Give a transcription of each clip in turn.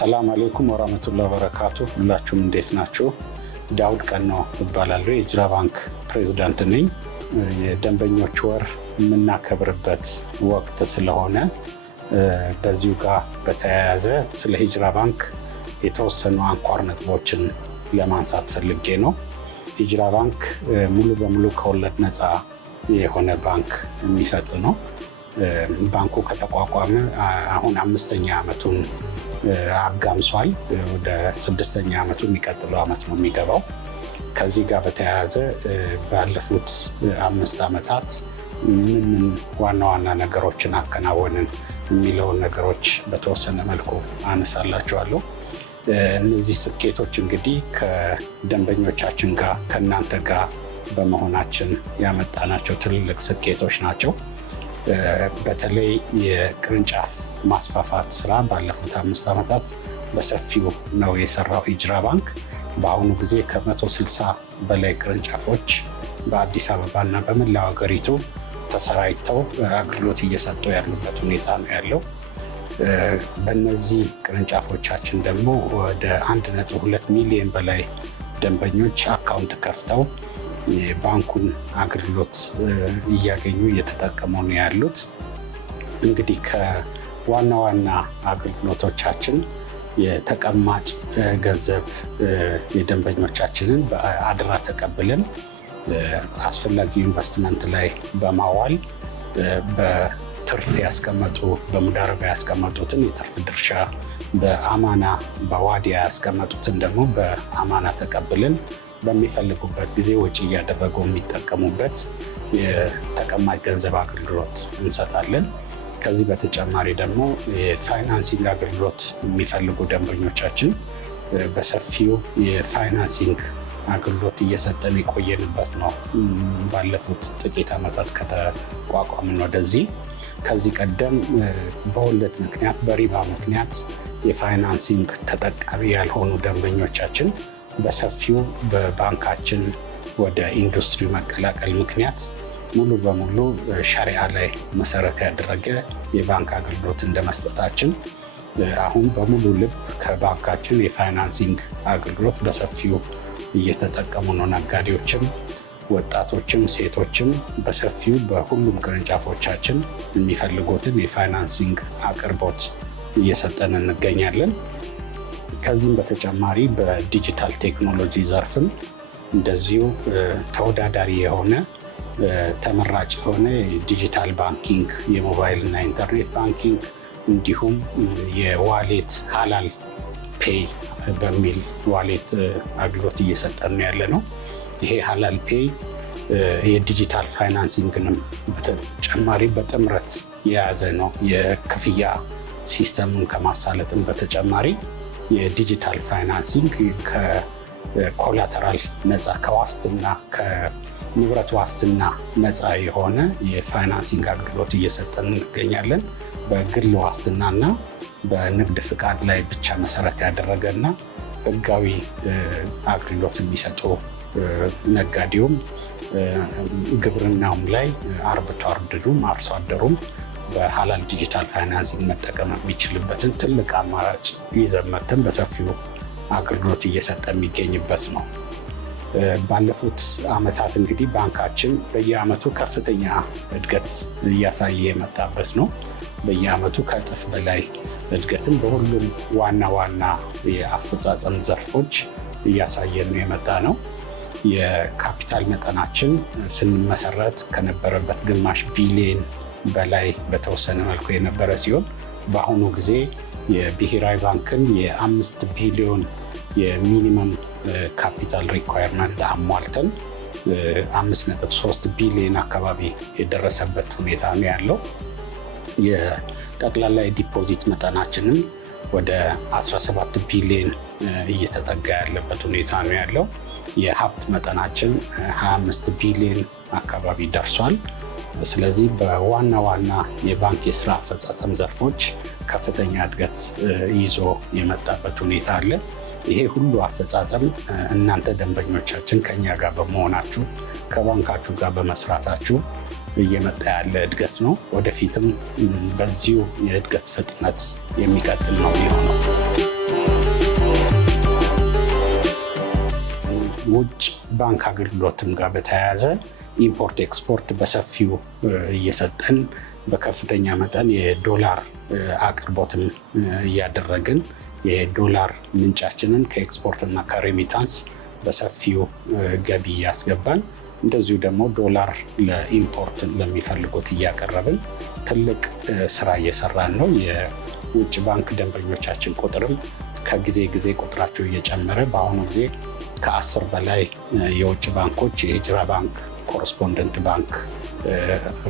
ሰላም አለይኩም ወራህመቱላሂ ወበረካቱ። ሁላችሁም እንዴት ናችሁ? ዳውድ ቀኖ እባላለሁ። የሂጅራ ባንክ ፕሬዝዳንት ነኝ። የደንበኞች ወር የምናከብርበት ወቅት ስለሆነ በዚሁ ጋር በተያያዘ ስለ ሂጅራ ባንክ የተወሰኑ አንኳር ነጥቦችን ለማንሳት ፈልጌ ነው። ሂጅራ ባንክ ሙሉ በሙሉ ከወለድ ነፃ የሆነ ባንክ የሚሰጥ ነው። ባንኩ ከተቋቋመ አሁን 5ኛ ዓመቱን አጋምሷል። ወደ 6ኛ ዓመቱ የሚቀጥለው ዓመት ነው የሚገባው። ከዚህ ጋር በተያያዘ ባለፉት 5 ዓመታት ምን ዋና ዋና ነገሮችን አከናወንን የሚለውን ነገሮች በተወሰነ መልኩ አነሳላችኋለሁ። እነዚህ ስኬቶች እንግዲህ ከደንበኞቻችን ጋር ከእናንተ ጋር በመሆናችን ያመጣናቸው ትልልቅ ስኬቶች ናቸው። በተለይ የቅርንጫፍ ማስፋፋት ስራ ባለፉት 5 ዓመታት በሰፊው ነው የሰራው ሂጅራ ባንክ። በአሁኑ ጊዜ ከ160 በላይ ቅርንጫፎች በአዲስ አበባና በመላው ሀገሪቱ ተሰራጭተው አገልግሎት እየሰጡ ያሉበት ሁኔታ ነው ያለው። በእነዚህ ቅርንጫፎቻችን ደግሞ ወደ 1.2 ሚሊዮን በላይ ደንበኞች አካውንት ከፍተው የባንኩን አገልግሎት እያገኙ እየተጠቀሙ ነው ያሉት። እንግዲህ ከዋና ዋና አገልግሎቶቻችን የተቀማጭ ገንዘብ የደንበኞቻችንን በአደራ ተቀብለን አስፈላጊ ኢንቨስትመንት ላይ በማዋል በትርፍ ያስቀመጡ በሙዳረባ ያስቀመጡትን የትርፍ ድርሻ በአማና በዋዲያ ያስቀመጡትን ደግሞ በአማና ተቀብለን በሚፈልጉበት ጊዜ ወጪ እያደረጉ የሚጠቀሙበት የተቀማጭ ገንዘብ አገልግሎት እንሰጣለን። ከዚህ በተጨማሪ ደግሞ የፋይናንሲንግ አገልግሎት የሚፈልጉ ደንበኞቻችን በሰፊው የፋይናንሲንግ አገልግሎት እየሰጠን የቆየንበት ነው። ባለፉት ጥቂት ዓመታት ከተቋቋምን ወደዚህ ከዚህ ቀደም በወለድ ምክንያት በሪባ ምክንያት የፋይናንሲንግ ተጠቃሚ ያልሆኑ ደንበኞቻችን በሰፊው በባንካችን ወደ ኢንዱስትሪ መቀላቀል ምክንያት ሙሉ በሙሉ ሸሪዓ ላይ መሰረት ያደረገ የባንክ አገልግሎት እንደመስጠታችን አሁን በሙሉ ልብ ከባንካችን የፋይናንሲንግ አገልግሎት በሰፊው እየተጠቀሙ ነው። ነጋዴዎችም፣ ወጣቶችም፣ ሴቶችም በሰፊው በሁሉም ቅርንጫፎቻችን የሚፈልጉትን የፋይናንሲንግ አቅርቦት እየሰጠን እንገኛለን። ከዚህም በተጨማሪ በዲጂታል ቴክኖሎጂ ዘርፍም እንደዚሁ ተወዳዳሪ የሆነ ተመራጭ የሆነ የዲጂታል ባንኪንግ፣ የሞባይል እና ኢንተርኔት ባንኪንግ እንዲሁም የዋሌት ሀላል ፔይ በሚል ዋሌት አገልግሎት እየሰጠን ያለ ነው። ይሄ ሀላል ፔይ የዲጂታል ፋይናንሲንግንም በተጨማሪ በጥምረት የያዘ ነው። የክፍያ ሲስተሙን ከማሳለጥም በተጨማሪ የዲጂታል ፋይናንሲንግ ከኮላተራል ነፃ ከዋስትና ከንብረት ዋስትና ነፃ የሆነ የፋይናንሲንግ አገልግሎት እየሰጠን እንገኛለን። በግል ዋስትናና በንግድ ፍቃድ ላይ ብቻ መሰረት ያደረገና ህጋዊ አገልግሎት የሚሰጡ ነጋዴውም ግብርናውም ላይ አርብቶ አደሩም አርሶ አደሩም በሀላል ዲጂታል ፋይናንሲንግ መጠቀም የሚችልበትን ትልቅ አማራጭ ይዘን መጥተን በሰፊው አገልግሎት እየሰጠ የሚገኝበት ነው። ባለፉት ዓመታት እንግዲህ ባንካችን በየዓመቱ ከፍተኛ እድገት እያሳየ የመጣበት ነው። በየዓመቱ ከእጥፍ በላይ እድገትን በሁሉም ዋና ዋና የአፈጻጸም ዘርፎች እያሳየን የመጣ ነው። የካፒታል መጠናችን ስንመሰረት ከነበረበት ግማሽ ቢሊዮን በላይ በተወሰነ መልኩ የነበረ ሲሆን በአሁኑ ጊዜ የብሔራዊ ባንክን የ5 ቢሊዮን የሚኒመም ካፒታል ሪኳየርመንት አሟልተን 5.3 ቢሊዮን አካባቢ የደረሰበት ሁኔታ ነው ያለው። የጠቅላላ የዲፖዚት መጠናችንም ወደ 17 ቢሊዮን እየተጠጋ ያለበት ሁኔታ ነው ያለው። የሀብት መጠናችን 25 ቢሊዮን አካባቢ ደርሷል። ስለዚህ በዋና ዋና የባንክ የስራ አፈጻጸም ዘርፎች ከፍተኛ እድገት ይዞ የመጣበት ሁኔታ አለ። ይሄ ሁሉ አፈጻጸም እናንተ ደንበኞቻችን ከኛ ጋር በመሆናችሁ ከባንካችሁ ጋር በመስራታችሁ እየመጣ ያለ እድገት ነው። ወደፊትም በዚሁ የእድገት ፍጥነት የሚቀጥል ነው የሚሆነው። ከውጭ ባንክ አገልግሎትም ጋር በተያያዘ ኢምፖርት ኤክስፖርት በሰፊው እየሰጠን በከፍተኛ መጠን የዶላር አቅርቦትም እያደረግን የዶላር ምንጫችንን ከኤክስፖርት እና ከሬሚታንስ በሰፊው ገቢ እያስገባን እንደዚሁ ደግሞ ዶላር ለኢምፖርት ለሚፈልጉት እያቀረብን ትልቅ ስራ እየሰራን ነው። የውጭ ባንክ ደንበኞቻችን ቁጥርም ከጊዜ ጊዜ ቁጥራቸው እየጨመረ በአሁኑ ጊዜ ከ10 በላይ የውጭ ባንኮች የሂጅራ ባንክ ኮረስፖንደንት ባንክ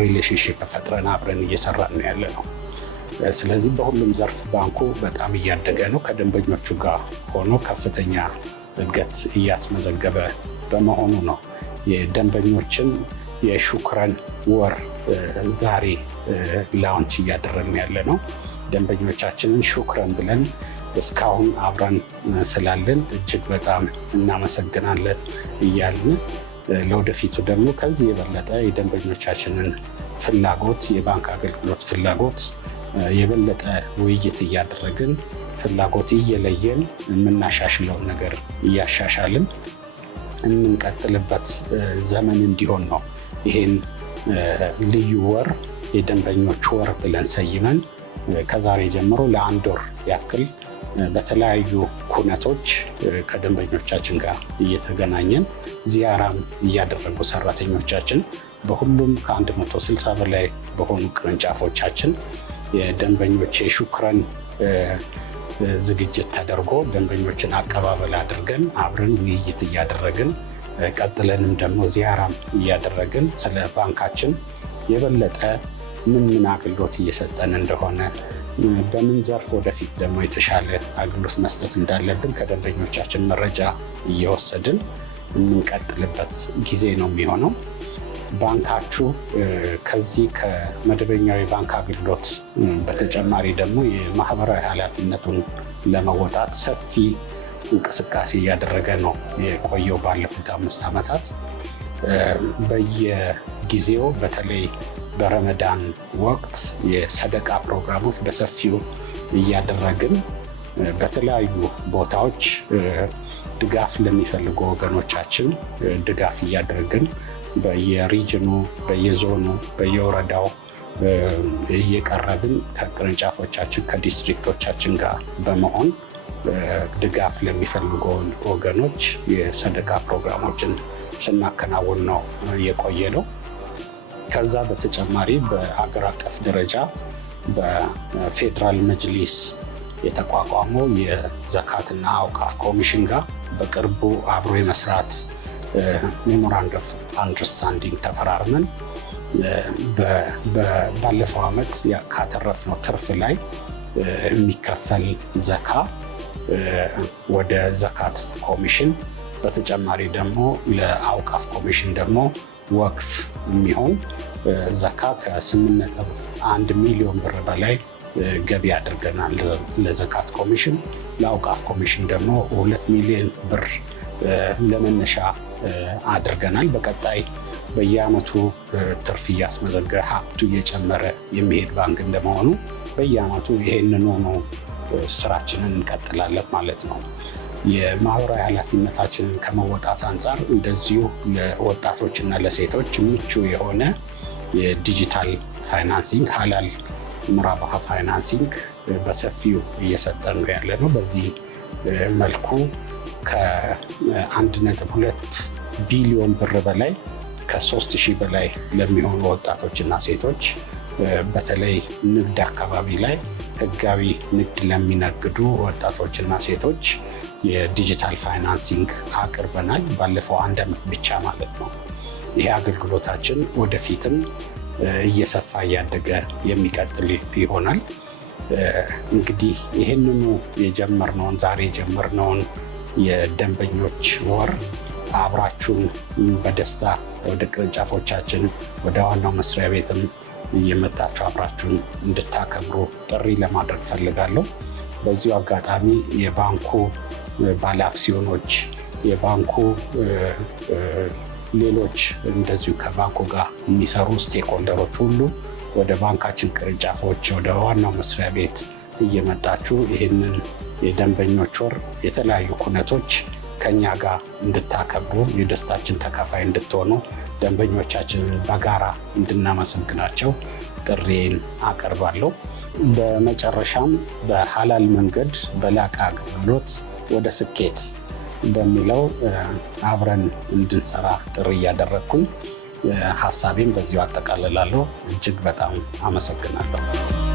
ሪሌሽንሽፕ ፈጥረን አብረን እየሰራን ነው ያለ ነው። ስለዚህ በሁሉም ዘርፍ ባንኩ በጣም እያደገ ነው። ከደንበኞቹ ጋር ሆኖ ከፍተኛ እድገት እያስመዘገበ በመሆኑ ነው የደንበኞችን የሹክረን ወር ዛሬ ላውንች እያደረግን ያለ ነው። ደንበኞቻችንን ሹክረን ብለን እስካሁን አብረን ስላለን እጅግ በጣም እናመሰግናለን እያልን ለወደፊቱ ደግሞ ከዚህ የበለጠ የደንበኞቻችንን ፍላጎት የባንክ አገልግሎት ፍላጎት የበለጠ ውይይት እያደረግን ፍላጎት እየለየን የምናሻሽለውን ነገር እያሻሻልን የምንቀጥልበት ዘመን እንዲሆን ነው ይሄን ልዩ ወር የደንበኞች ወር ብለን ሰይመን ከዛሬ ጀምሮ ለ1 ወር ያክል በተለያዩ ኩነቶች ከደንበኞቻችን ጋር እየተገናኘን ዚያራም እያደረጉ ሰራተኞቻችን በሁሉም ከ160 በላይ በሆኑ ቅርንጫፎቻችን የደንበኞች የሹክረን ዝግጅት ተደርጎ ደንበኞችን አቀባበል አድርገን አብረን ውይይት እያደረግን ቀጥለንም ደግሞ ዚያራም እያደረግን ስለ ባንካችን የበለጠ ምን አገልግሎት እየሰጠን እንደሆነ በምን ዘርፍ ወደፊት ደግሞ የተሻለ አገልግሎት መስጠት እንዳለብን ከደንበኞቻችን መረጃ እየወሰድን የምንቀጥልበት ጊዜ ነው የሚሆነው። ባንካችሁ ከዚህ ከመደበኛዊ ባንክ አገልግሎት በተጨማሪ ደግሞ የማህበራዊ ኃላፊነቱን ለመወጣት ሰፊ እንቅስቃሴ እያደረገ ነው የቆየው ባለፉት 5 ዓመታት። በየጊዜው በተለይ በረመዳን ወቅት የሰደቃ ፕሮግራሞች በሰፊው እያደረግን በተለያዩ ቦታዎች ድጋፍ ለሚፈልጉ ወገኖቻችን ድጋፍ እያደረግን በየሪጅኑ በየዞኑ በየወረዳው እየቀረብን ከቅርንጫፎቻችን ከዲስትሪክቶቻችን ጋር በመሆን ድጋፍ ለሚፈልጉ ወገኖች የሰደቃ ፕሮግራሞችን ስናከናውን ነው የቆየ ነው። ከዛ በተጨማሪ በአገር አቀፍ ደረጃ በፌዴራል መጅሊስ የተቋቋመው የዘካትና አውቃፍ ኮሚሽን ጋር በቅርቡ አብሮ የመስራት ሜሞራንደም ኦፍ አንደርስታንዲንግ ተፈራርመን ባለፈው ዓመት ካተረፍነው ትርፍ ላይ የሚከፈል ዘካ ወደ ዘካት ኮሚሽን በተጨማሪ ደግሞ ለአውቃፍ ኮሚሽን ደግሞ ወቅፍ የሚሆን ዘካ ከ8.1 ሚሊዮን ብር በላይ ገቢ አድርገናል ለዘካት ኮሚሽን። ለአውቃፍ ኮሚሽን ደግሞ 2 ሚሊዮን ብር ለመነሻ አድርገናል። በቀጣይ በየዓመቱ ትርፍ እያስመዘገበ ሀብቱ እየጨመረ የሚሄድ ባንክ እንደመሆኑ በየዓመቱ ይሄንን ሆኖ ስራችንን እንቀጥላለን ማለት ነው። የማህበራዊ ኃላፊነታችንን ከመወጣት አንጻር እንደዚሁ ለወጣቶችና ለሴቶች ምቹ የሆነ የዲጂታል ፋይናንሲንግ ሀላል ሙራባሃ ፋይናንሲንግ በሰፊው እየሰጠን ነው ያለ ነው። በዚህ መልኩ ከ1.2 ቢሊዮን ብር በላይ ከ3000 በላይ ለሚሆኑ ወጣቶችና ሴቶች በተለይ ንግድ አካባቢ ላይ ህጋዊ ንግድ ለሚነግዱ ወጣቶችና ሴቶች የዲጂታል ፋይናንሲንግ አቅርበናል። ባለፈው 1 ዓመት ብቻ ማለት ነው። ይሄ አገልግሎታችን ወደፊትም እየሰፋ እያደገ የሚቀጥል ይሆናል። እንግዲህ ይህንኑ የጀመርነውን ዛሬ የጀመርነውን የደንበኞች ወር አብራችሁን በደስታ ወደ ቅርንጫፎቻችን ወደ ዋናው መስሪያ ቤትም እየመጣችሁ አብራችሁን እንድታከብሩ ጥሪ ለማድረግ ፈልጋለሁ። በዚሁ አጋጣሚ የባንኩ ባለአክሲዮኖች፣ የባንኩ ሌሎች እንደዚሁ ከባንኩ ጋር የሚሰሩ ስቴክሆልደሮች ሁሉ ወደ ባንካችን ቅርንጫፎች ወደ ዋናው መስሪያ ቤት እየመጣችሁ ይህንን የደንበኞች ወር የተለያዩ ኩነቶች ከኛ ጋር እንድታከብሩ የደስታችን ተካፋይ እንድትሆኑ ደንበኞቻችንን በጋራ እንድናመሰግናቸው ጥሪን አቀርባለሁ። በመጨረሻም በሐላል መንገድ በላቀ አገልግሎት ወደ ስኬት በሚለው አብረን እንድንሰራ ጥሪ እያደረግኩኝ ሀሳቤን በዚሁ አጠቃልላለሁ። እጅግ በጣም አመሰግናለሁ።